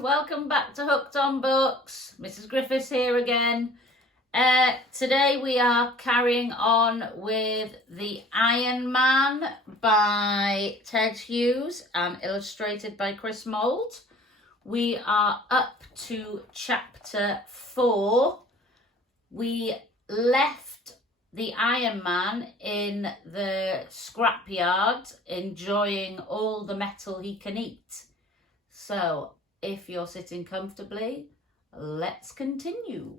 everyone, welcome back to Hooked on Books. Mrs. Griffiths here again. Today we are carrying on with The Iron Man by Ted Hughes and illustrated by Chris Mould. We are up to chapter 4. We left the Iron Man in the scrapyard enjoying all the metal he can eat. So, if you're sitting comfortably, let's continue.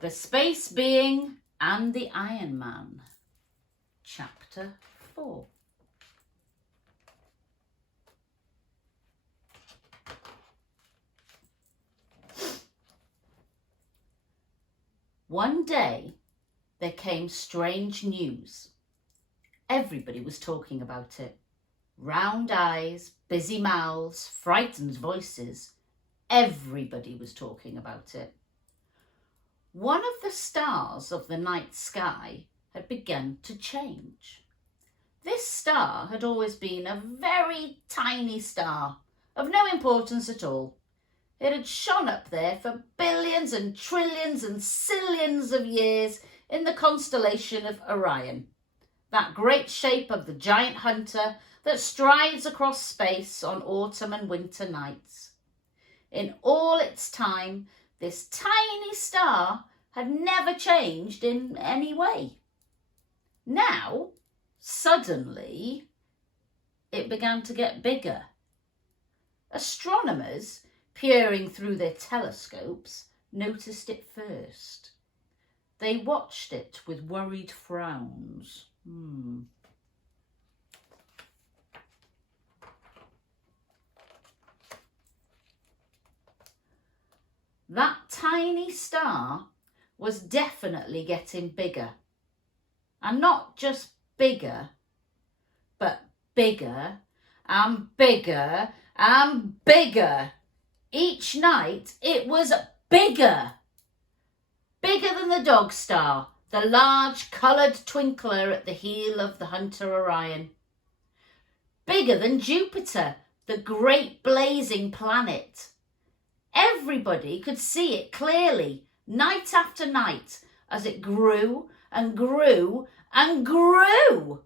The Space Being and the Iron Man, Chapter 4. One day, there came strange news. Everybody was talking about it. Round eyes, busy mouths, frightened voices. Everybody was talking about it. One of the stars of the night sky had begun to change. This star had always been a very tiny star, of no importance at all. It had shone up there for billions and trillions and zillions of years in the constellation of Orion, that great shape of the giant hunter that strides across space on autumn and winter nights. In all its time, this tiny star had never changed in any way. Now, suddenly, it began to get bigger. Astronomers, peering through their telescopes, noticed it first. They watched it with worried frowns. That tiny star was definitely getting bigger. And not just bigger, but bigger and bigger and bigger. Each night it was bigger. Bigger than the dog star, the large coloured twinkler at the heel of the hunter Orion. Bigger than Jupiter, the great blazing planet. Everybody could see it clearly, night after night, as it grew and grew and grew.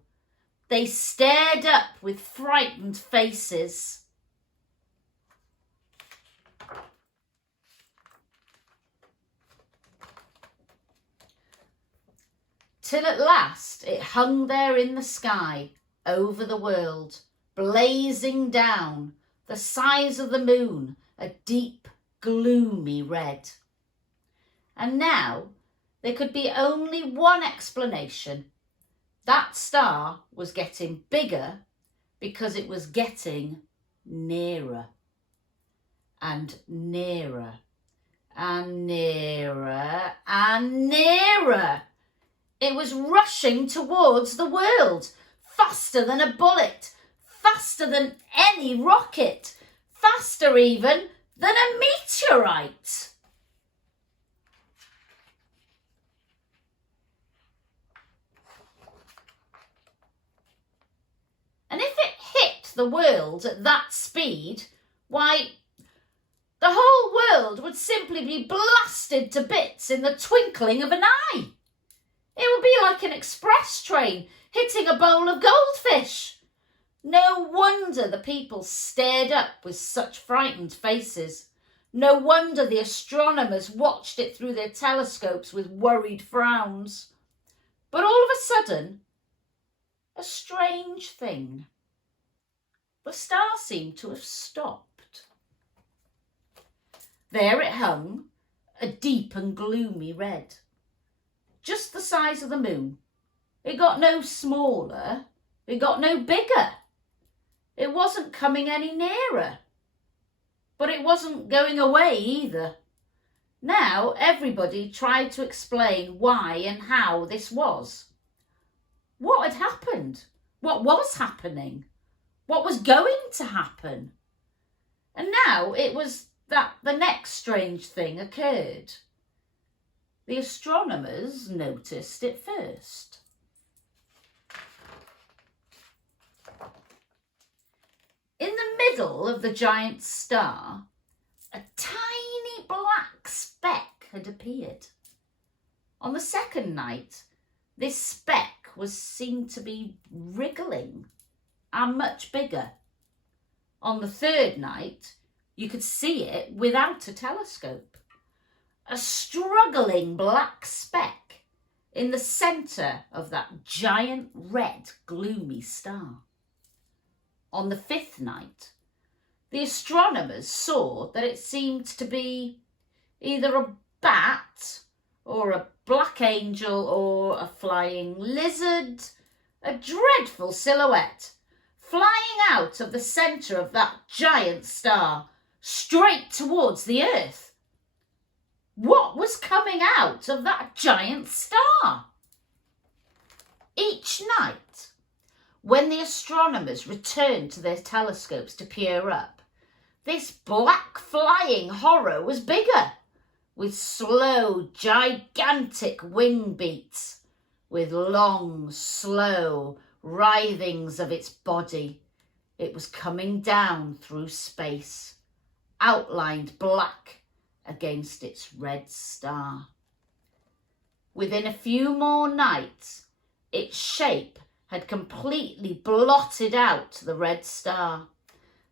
They stared up with frightened faces. Till at last it hung there in the sky, over the world, blazing down, the size of the moon, a deep, gloomy red. And now there could be only one explanation. That star was getting bigger because it was getting nearer and nearer and nearer and nearer. It was rushing towards the world, faster than a bullet, faster than any rocket, faster even than a meteorite. And if it hit the world at that speed, why, the whole world would simply be blasted to bits in the twinkling of an eye. It would be like an express train hitting a bowl of goldfish. No wonder the people stared up with such frightened faces. No wonder the astronomers watched it through their telescopes with worried frowns. But all of a sudden, a strange thing. The star seemed to have stopped. There it hung, a deep and gloomy red. Just the size of the moon. It got no smaller, it got no bigger. It wasn't coming any nearer, but it wasn't going away either. Now everybody tried to explain why and how this was. What had happened? What was happening? What was going to happen? And now it was that the next strange thing occurred. The astronomers noticed it first. In the middle of the giant star, a tiny black speck had appeared. On the second night, this speck was seen to be wriggling and much bigger. On the third night, you could see it without a telescope. A struggling black speck in the centre of that giant red gloomy star. On the fifth night, the astronomers saw that it seemed to be either a bat or a black angel or a flying lizard, a dreadful silhouette, flying out of the centre of that giant star, straight towards the earth. What was coming out of that giant star? Each night, when the astronomers returned to their telescopes to peer up, this black flying horror was bigger, with slow, gigantic wing beats, with long, slow writhings of its body. It was coming down through space, outlined black against its red star. Within a few more nights, its shape had completely blotted out the red star.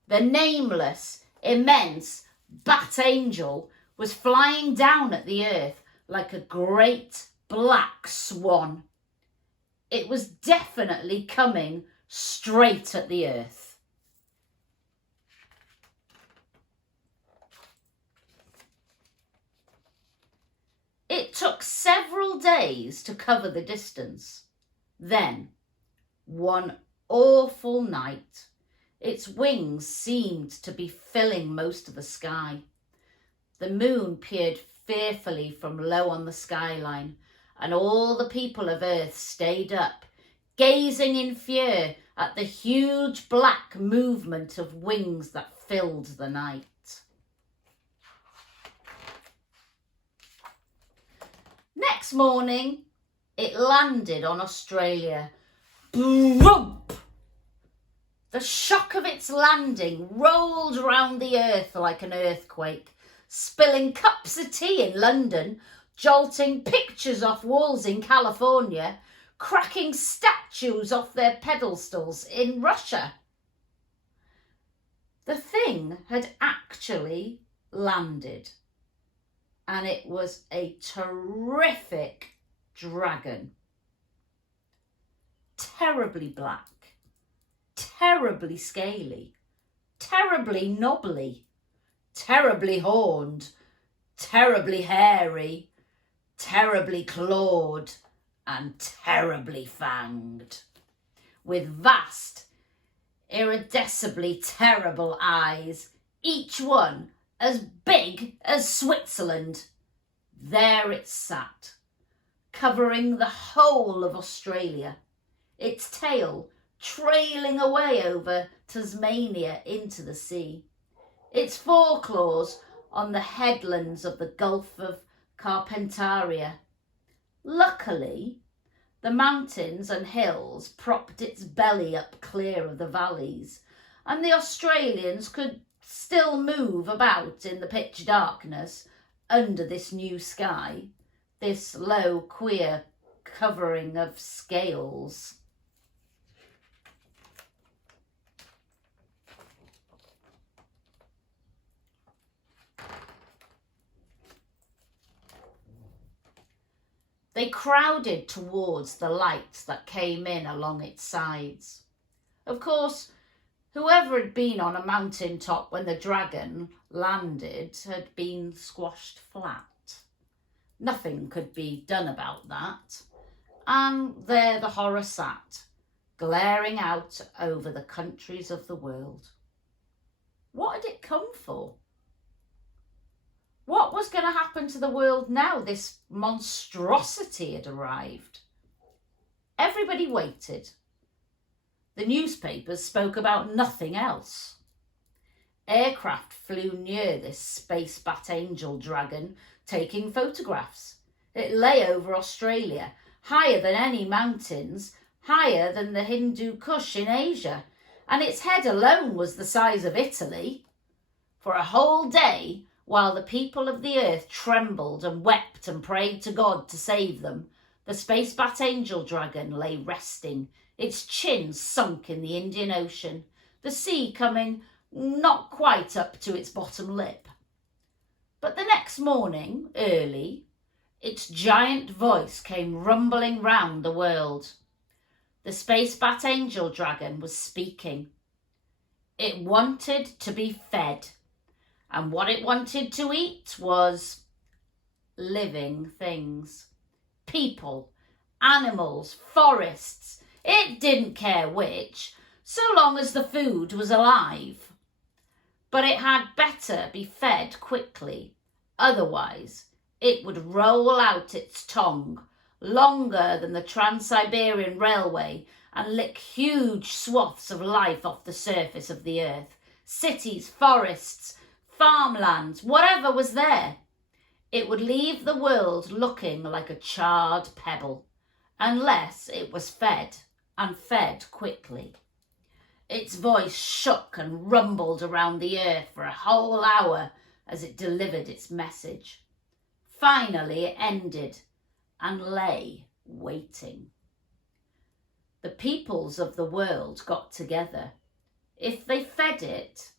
The nameless, immense bat angel was flying down at the earth like a great black swan. It was definitely coming straight at the earth. It took several days to cover the distance. Then, one awful night, its wings seemed to be filling most of the sky. The moon peered fearfully from low on the skyline, and all the people of Earth stayed up, gazing in fear at the huge black movement of wings that filled the night. Next morning, it landed on Australia. Boom! The shock of its landing rolled round the earth like an earthquake, spilling cups of tea in London, jolting pictures off walls in California, cracking statues off their pedestals in Russia. The thing had actually landed, and it was a terrific dragon. Terribly black, terribly scaly, terribly knobbly, terribly horned, terribly hairy, terribly clawed, and terribly fanged, with vast, iridescently terrible eyes, each one as big as Switzerland. There it sat, covering the whole of Australia, its tail trailing away over Tasmania into the sea, its foreclaws on the headlands of the Gulf of Carpentaria. Luckily, the mountains and hills propped its belly up clear of the valleys, and the Australians could still move about in the pitch darkness under this new sky, this low, queer covering of scales. They crowded towards the light that came in along its sides. Of course, whoever had been on a mountain top when the dragon landed had been squashed flat. Nothing could be done about that. And there the horror sat, glaring out over the countries of the world. What had it come for? What was going to happen to the world now this monstrosity had arrived? Everybody waited. The newspapers spoke about nothing else. Aircraft flew near this space bat angel dragon, taking photographs. It lay over Australia, higher than any mountains, higher than the Hindu Kush in Asia, and its head alone was the size of Italy. For a whole day, while the people of the earth trembled and wept and prayed to God to save them, the space bat angel dragon lay resting, its chin sunk in the Indian Ocean, the sea coming not quite up to its bottom lip. But the next morning, early, its giant voice came rumbling round the world. The space bat angel dragon was speaking. It wanted to be fed, and what it wanted to eat was living things. People, animals, forests. It didn't care which, so long as the food was alive. But it had better be fed quickly, otherwise it would roll out its tongue longer than the Trans-Siberian Railway and lick huge swaths of life off the surface of the earth. Cities, forests, farmlands, whatever was there. It would leave the world looking like a charred pebble, unless it was fed, and fed quickly. Its voice shook and rumbled around the earth for a whole hour as it delivered its message. Finally it ended and lay waiting. The peoples of the world got together. If they fed it,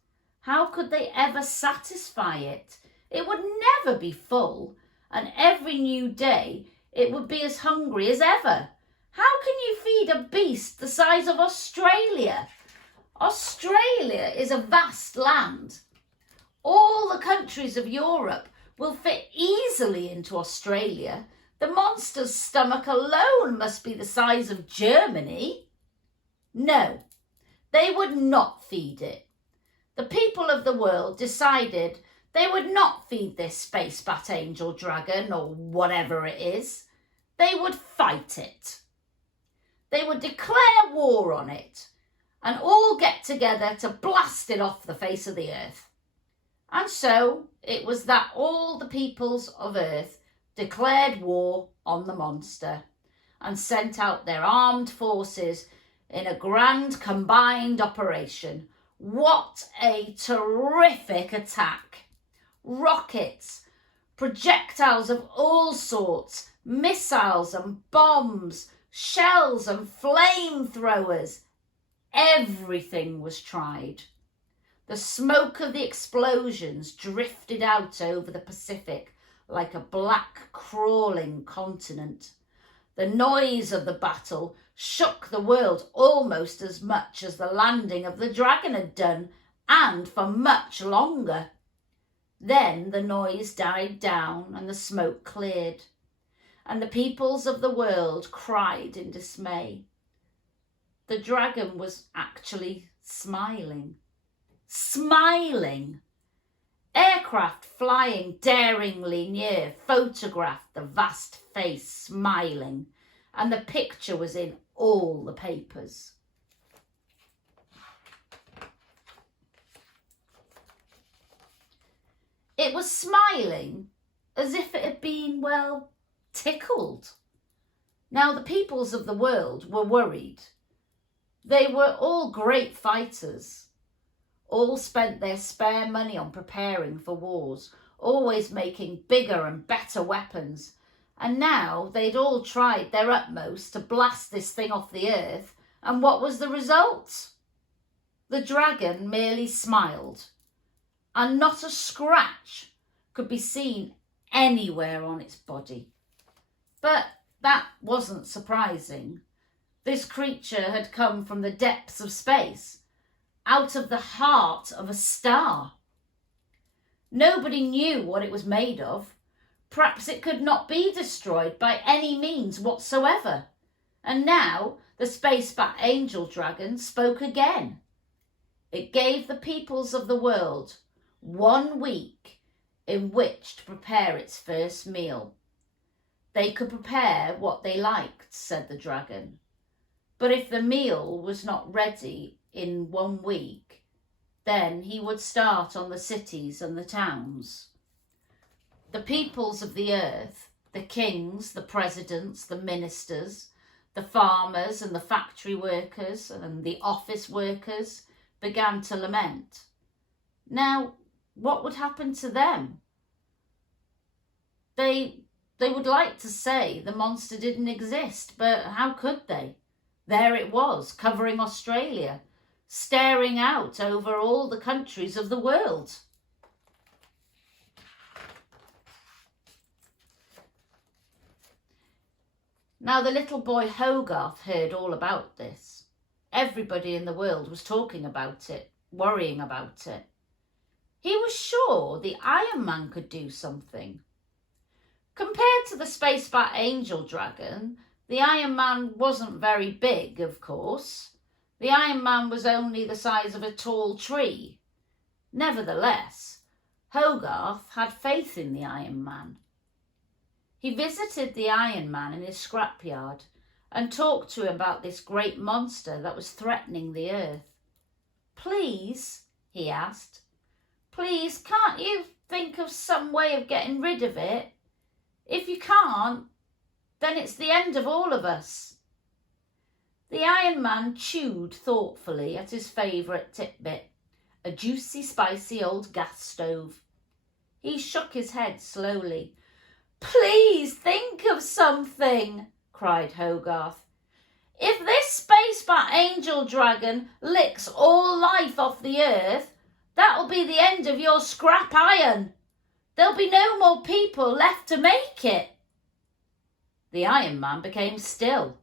how could they ever satisfy it? It would never be full, and every new day it would be as hungry as ever. How can you feed a beast the size of Australia? Australia is a vast land. All the countries of Europe will fit easily into Australia. The monster's stomach alone must be the size of Germany. No, they would not feed it. The people of the world decided they would not feed this space bat angel dragon or whatever it is. They would fight it. They would declare war on it and all get together to blast it off the face of the earth. And so it was that all the peoples of earth declared war on the monster and sent out their armed forces in a grand combined operation. What a terrific attack! Rockets, projectiles of all sorts, missiles and bombs, shells and flamethrowers. Everything was tried. The smoke of the explosions drifted out over the Pacific like a black crawling continent. The noise of the battle shook the world almost as much as the landing of the dragon had done, and for much longer. Then the noise died down and the smoke cleared, and the peoples of the world cried in dismay. The dragon was actually smiling. Smiling! Aircraft flying daringly near photographed the vast face smiling, and the picture was in all the papers. It was smiling as if it had been, well, tickled. Now the peoples of the world were worried. They were all great fighters, all spent their spare money on preparing for wars, always making bigger and better weapons, and now they'd all tried their utmost to blast this thing off the earth, and what was the result? The dragon merely smiled, and not a scratch could be seen anywhere on its body. But that wasn't surprising. This creature had come from the depths of space, out of the heart of a star. Nobody knew what it was made of. Perhaps it could not be destroyed by any means whatsoever. And now the space bat angel dragon spoke again. It gave the peoples of the world 1 week in which to prepare its first meal. They could prepare what they liked, said the dragon. But if the meal was not ready in 1 week, then he would start on the cities and the towns. The peoples of the earth, the kings, the presidents, the ministers, The farmers and the factory workers and the office workers began to lament. Now, what would happen to them? They would like to say the monster didn't exist, but how could they? There it was, covering Australia, staring out over all the countries of the world. Now the little boy Hogarth heard all about this. Everybody in the world was talking about it, worrying about it. He was sure the Iron Man could do something. Compared to the spacebat angel dragon, the Iron Man wasn't very big, of course. The Iron Man was only the size of a tall tree. Nevertheless, Hogarth had faith in the Iron Man. He visited the Iron Man in his scrapyard and talked to him about this great monster that was threatening the earth. "Please," he asked, "please, can't you think of some way of getting rid of it? If you can't, then it's the end of all of us." The Iron Man chewed thoughtfully at his favourite titbit, a juicy, spicy old gas stove. He shook his head slowly. "Please think of something," cried Hogarth. "If this spacebat angel dragon licks all life off the earth, that'll be the end of your scrap iron. There'll be no more people left to make it." The Iron Man became still.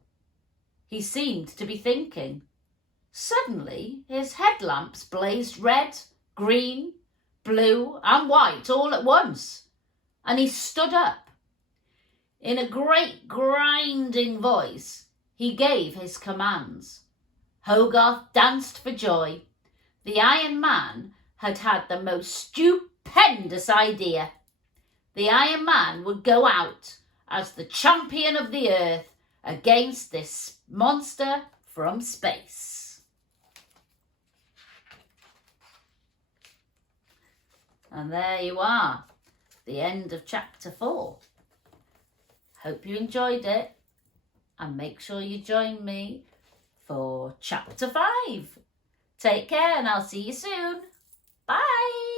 He seemed to be thinking. Suddenly his headlamps blazed red, green, blue and white all at once, and he stood up. In a great grinding voice, he gave his commands. Hogarth danced for joy. The Iron Man had had the most stupendous idea. The Iron Man would go out as the champion of the earth against this monster from space. And there you are, the end of chapter 4. Hope you enjoyed it, and make sure you join me for chapter 5. Take care, and I'll see you soon. Bye.